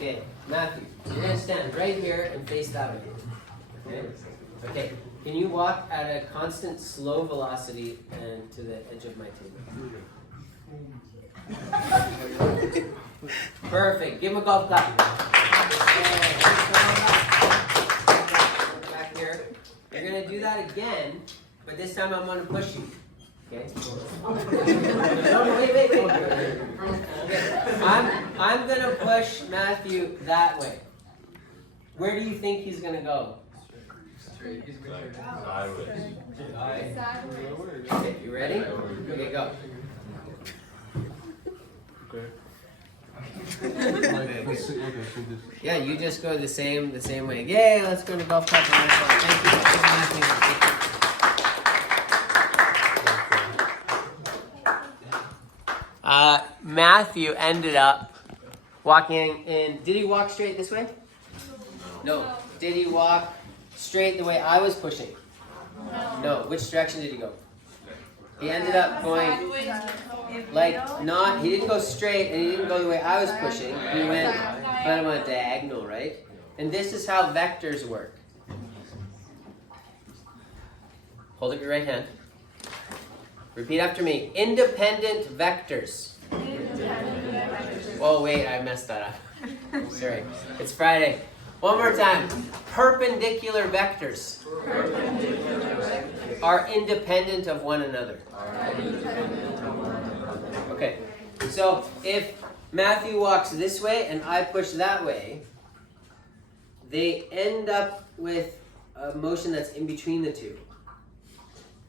Okay, Matthew, you're going to stand right here and face that way. Okay? Okay, can you walk at a constant slow velocity and to the edge of my table? Perfect. Give him a golf clap. Back here. You're going to do that again, but this time I'm going to push you. Okay? No, wait. Okay. I'm going to push Matthew that way. Where do you think he's going to go? Straight. Sideways. Okay, you ready? Okay, go. Yeah, you just go the same way. Yay, let's go to golf clap. Thank you. Matthew ended up walking in. Did he walk straight this way? No. Did he walk straight the way I was pushing? No. Which direction did he go? He ended up going he didn't go straight and he didn't go the way I was pushing. He went kind of on a diagonal, right? And this is how vectors work. Hold up your right hand. Repeat after me. Independent vectors. Oh wait, I messed that up. Sorry. It's Friday. One more time. Perpendicular vectors are independent of one another. Okay. So if Matthew walks this way and I push that way, they end up with a motion that's in between the two.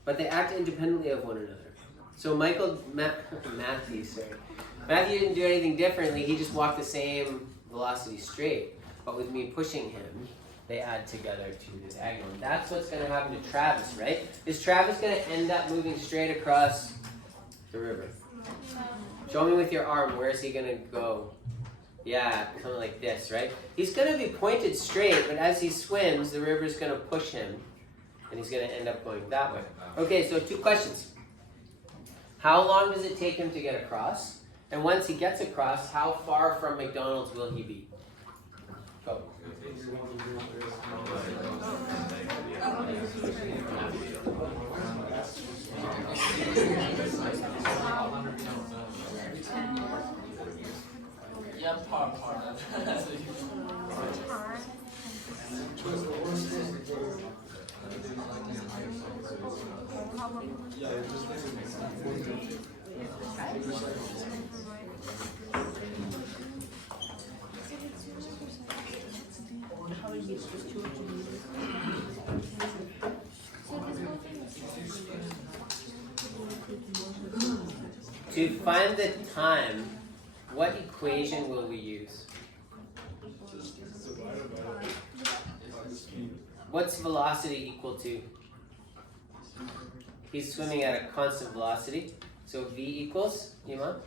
But they act independently of one another. So Matthew didn't do anything differently. He just walked the same velocity straight. But with me pushing him, they add together to the diagonal. And that's what's going to happen to Travis, right? Is Travis going to end up moving straight across the river? Show me with your arm. Where is he going to go? Yeah, kind of like this, right? He's going to be pointed straight, but as he swims, the river's going to push him, and he's going to end up going that way. Okay, so 2 questions. How long does it take him to get across? And once he gets across, how far from McDonald's will he be? Go. To find the time, what equation will we use? What's velocity equal to? He's swimming at a constant velocity. So V equals, Yuma?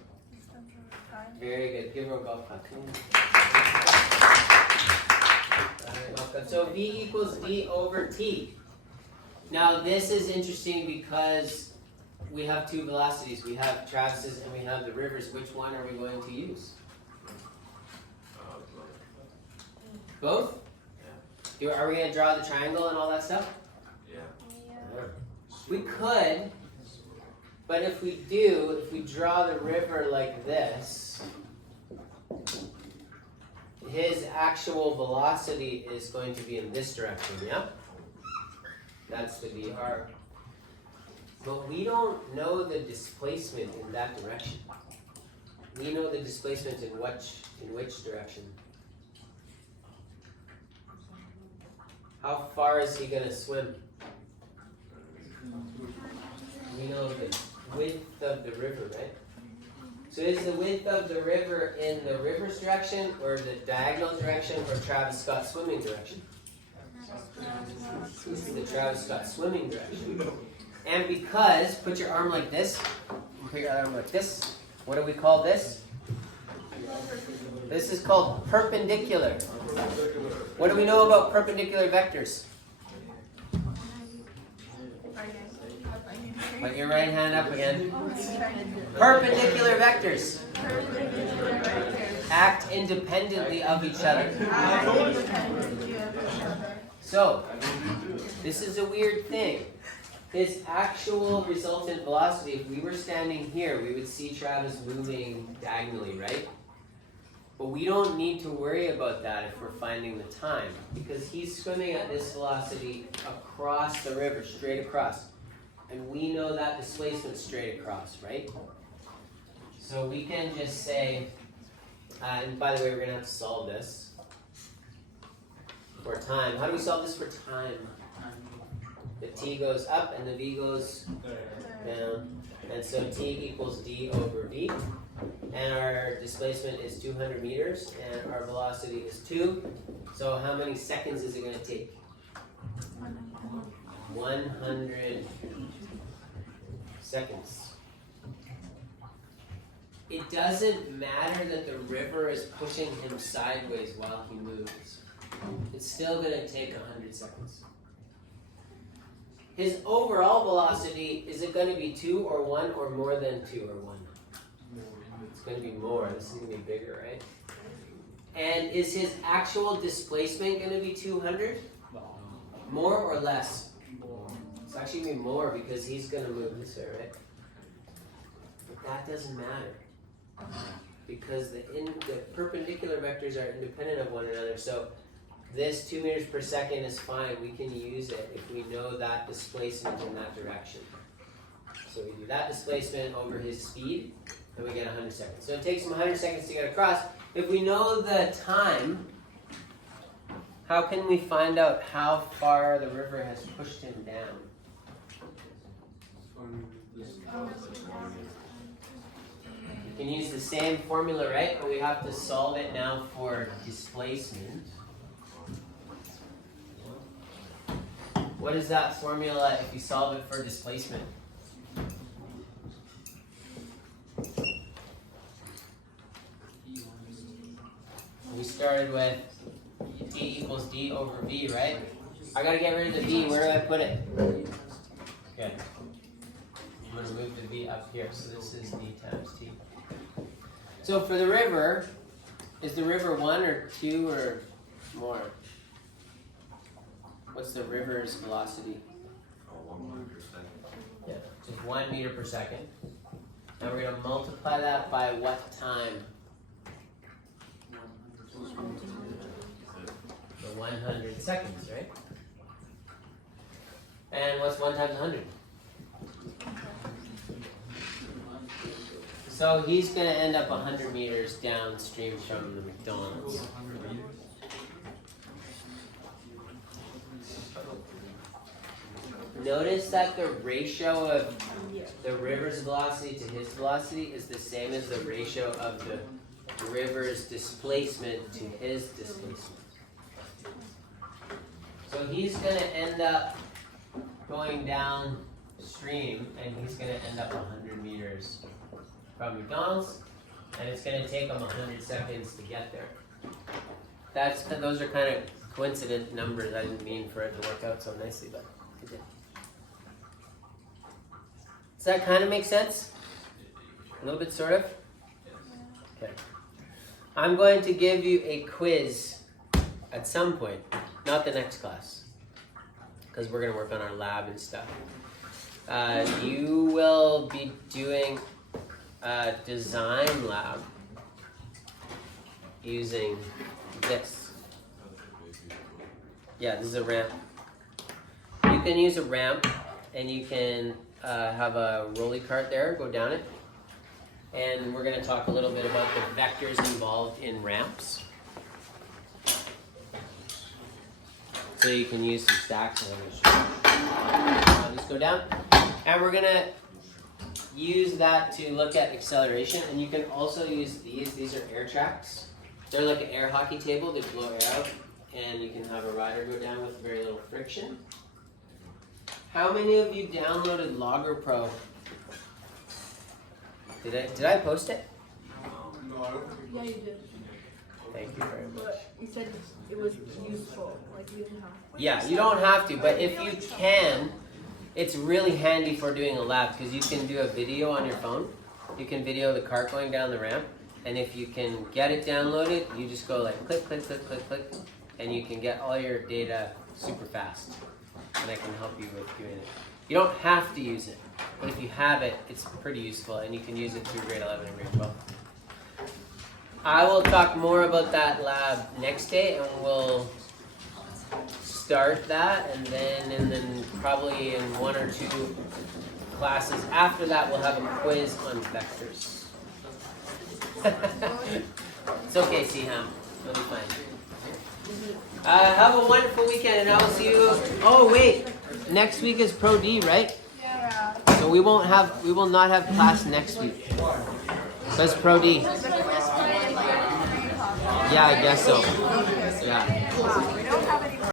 Very good. Give her a golf clap. So V equals D over T. Now this is interesting because we have 2 velocities. We have Travis's and we have the river's. Which one are we going to use? Both? Yeah. Are we going to draw the triangle and all that stuff? Yeah. We could, but if we draw the river like this, his actual velocity is going to be in this direction, yeah? That's the VR. But we don't know the displacement in that direction. We know the displacement in which direction. How far is he going to swim? We know the width of the river, right? So is the width of the river in the river's direction, or the diagonal direction, or Travis Scott's swimming direction? This is the Travis Scott swimming direction. And because, put your arm like this, put your arm like this. What do we call this? This is called perpendicular. What do we know about perpendicular vectors? Put your right hand up again. Perpendicular vectors. act independently of each other. So, this is a weird thing. His actual resultant velocity, if we were standing here, we would see Travis moving diagonally, right? But we don't need to worry about that if we're finding the time, because he's swimming at this velocity across the river, straight across. And we know that displacement straight across, right? So we can just say, and by the way, we're going to have to solve this for time. How do we solve this for time? The t goes up and the v goes down. And so t equals d over v. And our displacement is 200 meters and our velocity is 2. So how many seconds is it going to take? 100 seconds. It doesn't matter that the river is pushing him sideways while he moves. It's still going to take 100 seconds. His overall velocity, is it going to be 2 or 1 or more than 2 or 1? It's going to be more. This is going to be bigger, right? And is his actual displacement going to be 200? More or less? It's actually going to be more because he's going to move this way, right? But that doesn't matter because the perpendicular vectors are independent of one another. So this 2 meters per second is fine. We can use it if we know that displacement in that direction. So we do that displacement over his speed, and we get 100 seconds. So it takes him 100 seconds to get across. If we know the time, how can we find out how far the river has pushed him down? You can use the same formula, right? But we have to solve it now for displacement. What is that formula if you solve it for displacement? We started with d equals d over v, right? I gotta get rid of the v. Where do I put it? Okay. I'm gonna move the v up here. So this is d times t. So for the river, is the river 1 or 2 or more? What's the river's velocity? 1 meter per second. Yeah, just 1 meter per second. And we're going to multiply that by what time? The 100 seconds, right? And what's 1 times 100? So he's going to end up 100 meters downstream from the McDonald's. Notice that the ratio of the river's velocity to his velocity is the same as the ratio of the river's displacement to his displacement. So he's going to end up going downstream and he's going to end up 100 meters from McDonald's, and it's going to take him 100 seconds to get there. Those are kind of coincident numbers. I didn't mean for it to work out so nicely, but it did. Does that kind of make sense? A little bit, sort of? Okay. I'm going to give you a quiz at some point, not the next class, because we're going to work on our lab and stuff. You will be doing a design lab using this. Yeah, this is a ramp. You can use a ramp and you can have a rolly cart there, go down it. And we're going to talk a little bit about the vectors involved in ramps. So you can use some stacks. Just go down. And we're going to use that to look at acceleration. And you can also use these. These are air tracks. They're like an air hockey table. They blow air out. And you can have a rider go down with very little friction. How many of you downloaded Logger Pro? Did I post it? No. Yeah, you did. Thank you very much. But you said it was useful. Like you didn't have to. Yeah, you don't have to, but if you can, it's really handy for doing a lab because you can do a video on your phone. You can video the cart going down the ramp, And if you can get it downloaded, you just go like click, click, click, click, click, and you can get all your data super fast. And I can help you with doing it. You don't have to use it, but if you have it, it's pretty useful, and you can use it through grade 11 and grade 12. I will talk more about that lab next day, and we'll start that, and then probably in 1 or 2 classes after that, we'll have a quiz on vectors. It's okay, Siham. It'll be fine. Have a wonderful weekend, and I will see you. Oh wait, next week is Pro D, right? Yeah. So we will not have class next week. Because Pro D. Yeah, I guess so. Yeah.